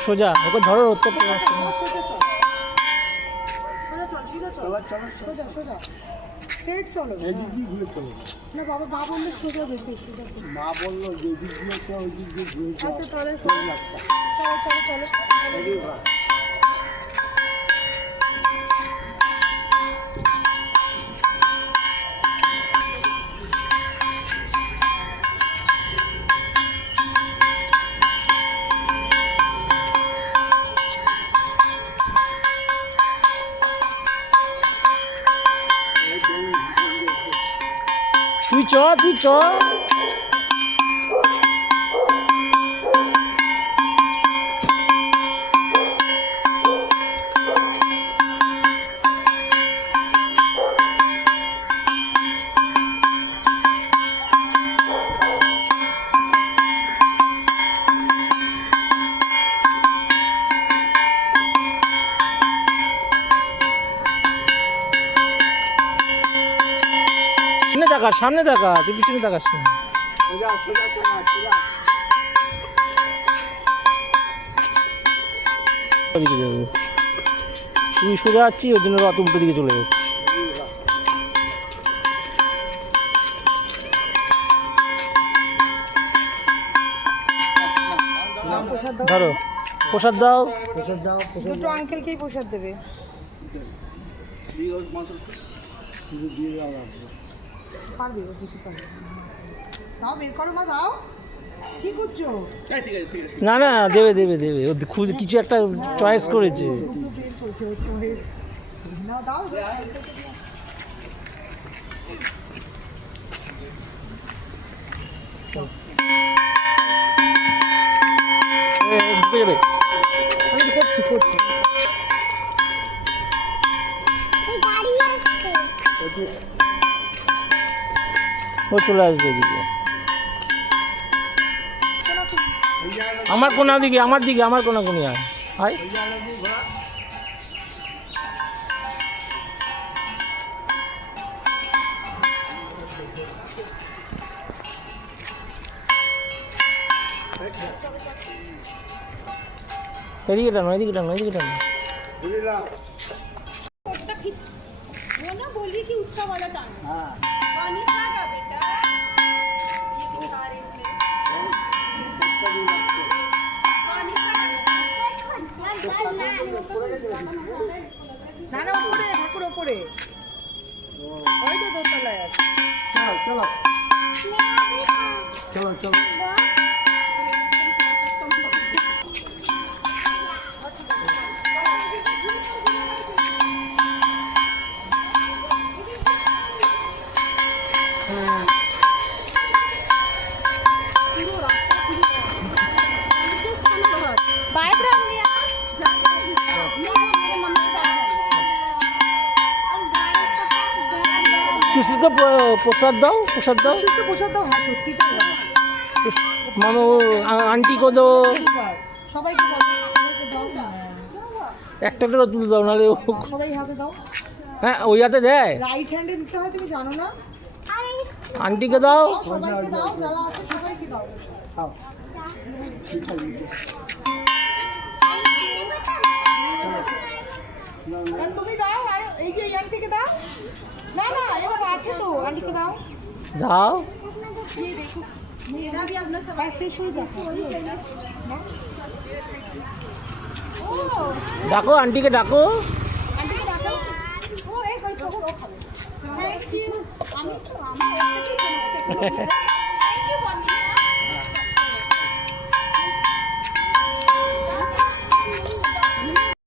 সোজা ওকে ধরো তো স্ট্রেট চলো না বাবা মা বললে সোজা দেখে মা বললো যে দিক দিয়ে ওই দিক দিয়ে ঘুরে আচ্ছা তাহলে চলো চলো চলো তুই চ সামনে দেখা তুই পিছনে দেখাস না তুই সোজা যাচ্ছি ওই জন্য রাত উল্টো দিকে চলে যাচ্ছি ধরো প্রসাদ দাও দুটো আঙ্কেলকেই প্রসাদ দেবে পারবে ও দিতে পারবে দাও বের করো মা দাও কি করছো না না দেবে ও খুব কিছু একটা চয়েস করেছে না দাও ঢুকে যাবে আমি করছি ও চলে আসবে এদিকে আমার কোনা দিকে আমার কোনা কোনি আয় এদিকে টানো वो ना बोली कि उसका वाला टांग हाँ पानी ना जा बेटा ये दिखा रहे थे पानी না না উপরে ঠাকুর উপরে ওই তো দোতলায় আছে চলো बाय फ्रॉम लिया টুসুকে প্রসাদ দাও প্রসাদ দাও হ্যাঁ সত্যি তো মামা আন্টি কো দো সবাইকে দাও একটা করে তুলে দাও নাহলে সবাই হাতে দাও হ্যাঁ ওই হাতে দেয় রাইট হ্যান্ডে দিতে হয় তুমি জানো না আন্টিকে দাও সবাইকে দাও যারা আছে সবাইকে দাও তুমি দাও আর এই যে আন্টিকে দাও না এবার আছে তো আন্টিকে দাও ये देखो मेरा भी अपना सब শেষ হয়ে যাবে ডাকো আন্টিকে ডাকো আন্টিকে ডাকো ও এই কই তো ও খাবে থ্যাংক ইউ আমি তো আমার ওকে থ্যাংক ইউ বন্ধু